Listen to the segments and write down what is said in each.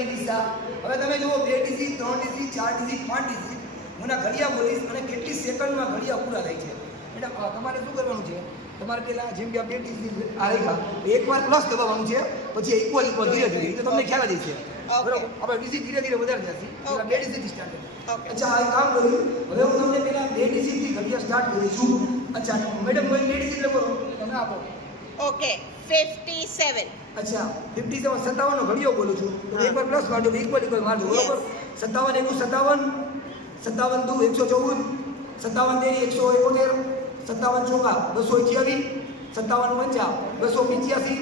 દિશા હવે તમે જુઓ 2 ડીસી 3 ડીસી 4 ડીસી 5 ડીસી હું ઘડિયા બોલીશ અને કેટલી સેકન્ડમાં ઘડિયા પૂરા થાય છે એટલે તમારે શું કરવાનું છે તમારે પેલા જેમ કે 2 ડીસી આ રેખા એકવાર પ્લસ દબાવવાનું છે પછી ઇક્વલ ધીરે ધીરે તો તમને ખ્યાલ જ છે બરોબર આપણે ડીસી ધીરે ધીરે વધારી જશે પેલા 2 ડીસી થી સ્ટાર્ટ અચ્છા આ કામ કર્યું હવે હું તમને પેલા 2 ડીસી થી ઘડિયા સ્ટાર્ટ કરું છું અચ્છા મેડમ કોઈ 2 ડીસી લખો તમે આપો ઓકે 57 अच्छा 57 57 નો ઘડિયો બોલું છું તો એકવાર પ્લસ મારજો ઇક્વલ મારજો બરોબર 57 1 57 57 2 114 57 3 171 57 ચોકા 228 57 પંચા 285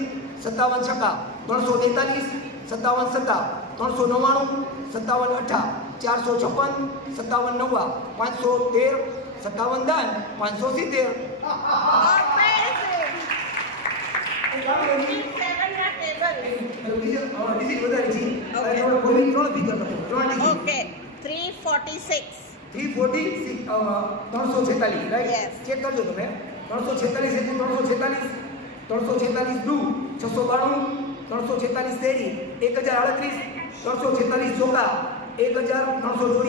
57 છક્કા 343 57 સત્તા 399 57 અઠા 456 57 નવા 513 57 દાન 570 ઓકે 346 346 રાઈટ ચેક કરજો તમે 346 1 346 2 692 346 તેરી 1038 346 ચોકા 1384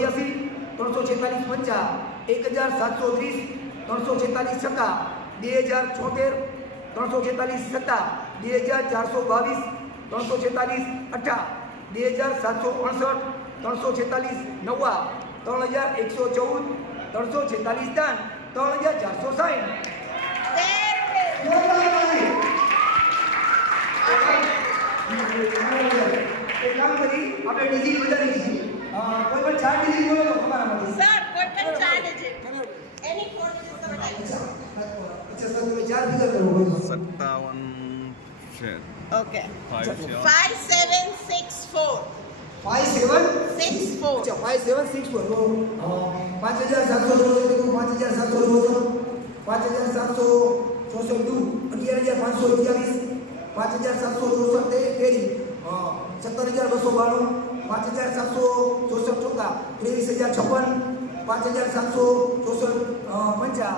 346 પંચા 1730 346 છક્કા 2076 346 સત્તા 2422 346 અઠા 2768 346 નવા 3114 346 દાન 3460 એક કામ કરી આપણે ડીજી વધારી છે કોઈ પણ 4 ડીજી બોલો તો અમારામાંથી સર કોઈ પણ 4 ડિજિટ એની 4 ડિજિટ તમે અચ્છા સર તમે 4 ફિગર કરો 57 છે ઓકે 57 5764 5764 अच्छा 5764 5764 11762 11524 તેરી 17292 5764 ચોકા 23056 5764 પંચા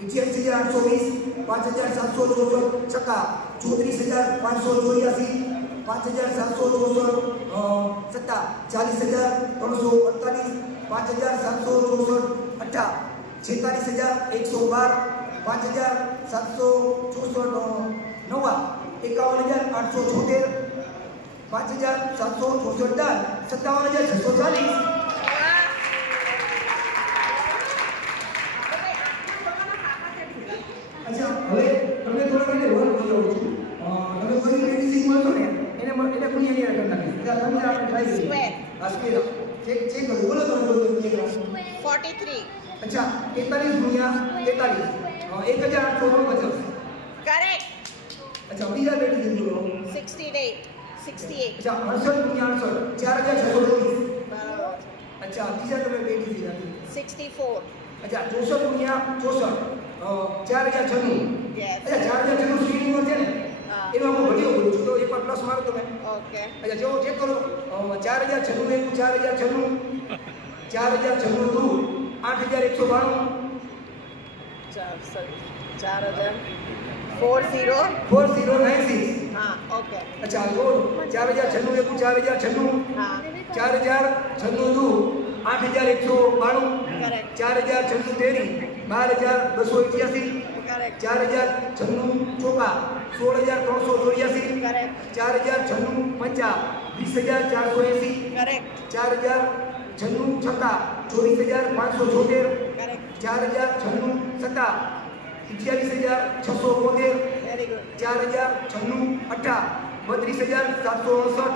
88820 5764 છક્કા 34584 5764 સત્તા 40348 5764 અઠા 46112 5764 નવા 51876 5764 દાન 57640 अच्छा હવે તમે થોડા મને વર્ક બોલો છું તમે કોઈ મેડિસિન મળતો ને એને કોઈ એની અટક નથી એટલે તમને આપણે ટ્રાય કરીએ આ સ્કેલ ચેક કરો બોલો તમે બોલો 43 अच्छा 43 ગુણ્યા 43 1850 કરેક્ટ अच्छा બીજા મેડિસિન બોલો 68 अच्छा 68 ગુણ્યા 68 4620 બરાબર अच्छा બીજા તમે મેડિસિન આપી 64 अच्छा 64 ગુણ્યા 64 4096 યસ अच्छा 4096 સ્ક્રીન પર છે ને એમાં હું ઘડિયો બોલું છું તો એક વાર પ્લસ મારો તમે ઓકે अच्छा જો ચેક કરો 4096 4096 4096 8192 4096 4096 હા ઓકે अच्छा જો 4096 4096 હા 4096 8192 કરેક્ટ 4096 12288 કરેક્ટ 4096 ચોકા 16384 કરેક્ટ 4096 પંચા 20480 કરેક્ટ 4096 છક્કા 24576 કરેક્ટ 4096 સત્તા 41672 વેરી ગુડ 4096 અઠા 32768